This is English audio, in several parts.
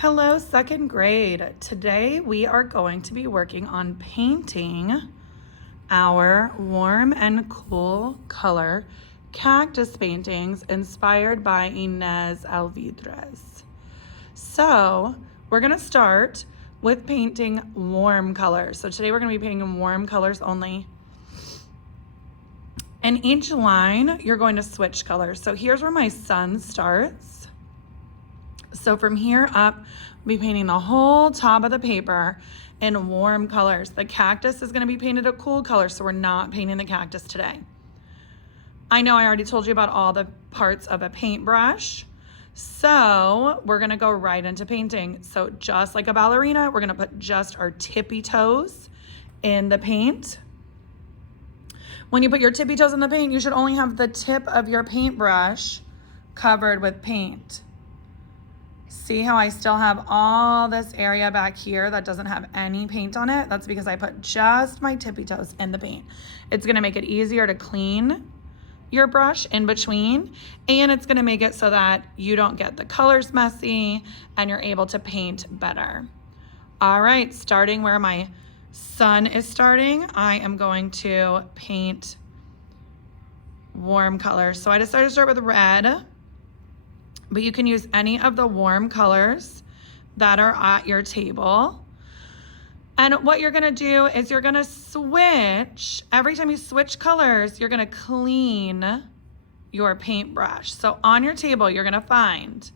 Hello, second grade. Today we are going to be working on painting our warm and cool color cactus paintings inspired by Inez Alvidrez. So we're gonna start with painting warm colors. So today we're gonna be painting warm colors only. In each line, you're going to switch colors. So here's where my sun starts. So from here up, I'll be painting the whole top of the paper in warm colors. The cactus is gonna be painted a cool color, so we're not painting the cactus today. I know I already told you about all the parts of a paintbrush, so we're gonna go right into painting. So just like a ballerina, we're gonna put just our tippy toes in the paint. When you put your tippy toes in the paint, you should only have the tip of your paintbrush covered with paint. See how I still have all this area back here that doesn't have any paint on it? That's because I put just my tippy toes in the paint. It's gonna make it easier to clean your brush in between, and it's gonna make it so that you don't get the colors messy and you're able to paint better. All right, starting where my sun is starting, I am going to paint warm colors. So I decided to start with red, but you can use any of the warm colors that are at your table. And what you're gonna do is you're gonna switch. Every time you switch colors, you're gonna clean your paintbrush. So on your table, you're gonna find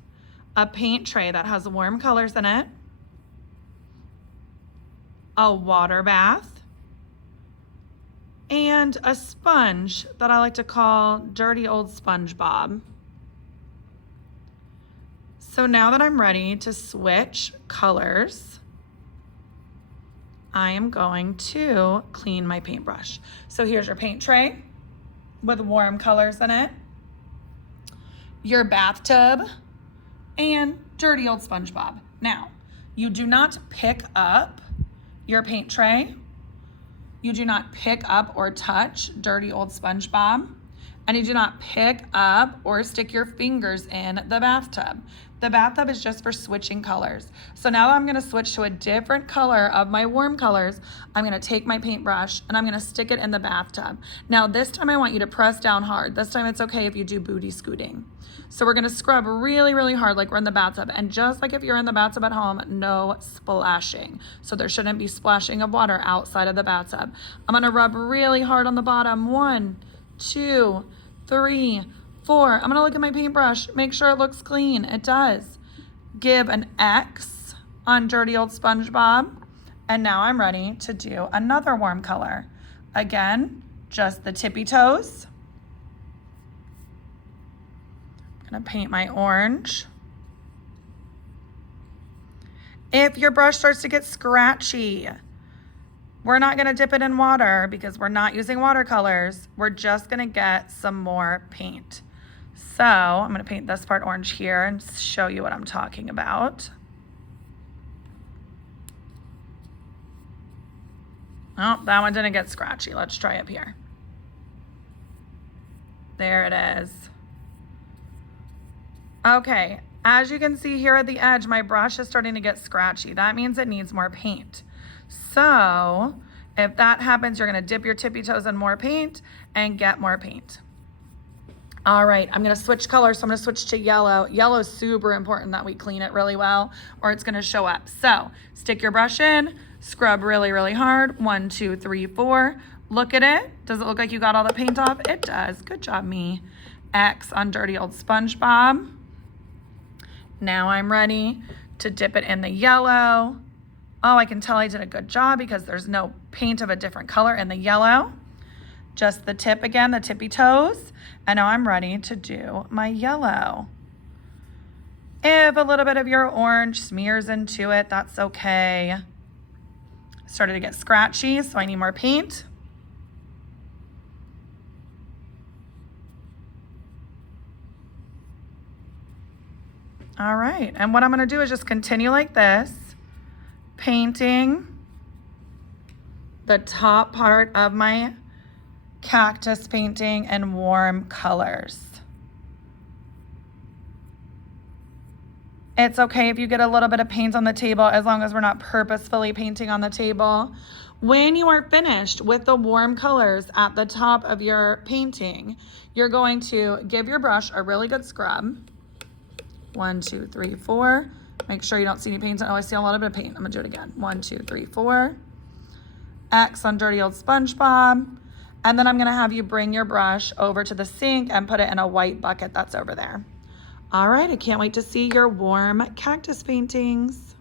a paint tray that has warm colors in it, a water bath, and a sponge that I like to call Dirty Old SpongeBob. So now that I'm ready to switch colors, I am going to clean my paintbrush. So here's your paint tray with warm colors in it, your bathtub, and Dirty Old SpongeBob. Now, you do not pick up your paint tray. You do not pick up or touch Dirty Old SpongeBob. And you do not pick up or stick your fingers in the bathtub. The bathtub is just for switching colors. So now I'm gonna switch to a different color of my warm colors. I'm gonna take my paintbrush and I'm gonna stick it in the bathtub. Now this time I want you to press down hard. This time it's okay if you do booty scooting. So we're gonna scrub really, really hard like we're in the bathtub. And just like if you're in the bathtub at home, no splashing. So there shouldn't be splashing of water outside of the bathtub. I'm gonna rub really hard on the bottom. 1, 2, 3, 4. I'm gonna look at my paintbrush, make sure it looks clean. It does. Give an X on Dirty Old SpongeBob. And now I'm ready to do another warm color. Again, just the tippy toes. I'm gonna paint my orange. If your brush starts to get scratchy, we're not gonna dip it in water because we're not using watercolors. We're just gonna get some more paint. So I'm gonna paint this part orange here and show you what I'm talking about. Oh, that one didn't get scratchy. Let's try up here. There it is. Okay, as you can see here at the edge, my brush is starting to get scratchy. That means it needs more paint. So if that happens, you're gonna dip your tippy toes in more paint and get more paint. All right, I'm gonna switch colors. So I'm gonna switch to yellow. Yellow is super important that we clean it really well or it's gonna show up. So stick your brush in, scrub really, really hard. 1, 2, 3, 4. Look at it. Does it look like you got all the paint off? It does. Good job, me. X on Dirty Old SpongeBob. Now I'm ready to dip it in the yellow. Oh, I can tell I did a good job because there's no paint of a different color in the yellow. Just the tip again, the tippy toes. And now I'm ready to do my yellow. If a little bit of your orange smears into it, that's okay. Started to get scratchy, so I need more paint. All right, and what I'm gonna do is just continue like this, painting the top part of my cactus painting in warm colors. It's okay if you get a little bit of paint on the table as long as we're not purposefully painting on the table. When you are finished with the warm colors at the top of your painting, you're going to give your brush a really good scrub. 1, 2, 3, 4. Make sure you don't see any paint. Oh, I see a little bit of paint. I'm gonna do it again. 1, 2, 3, 4. X on dirty old SpongeBob. And then I'm gonna have you bring your brush over to the sink and put it in a white bucket that's over there. All right, I can't wait to see your warm cactus paintings.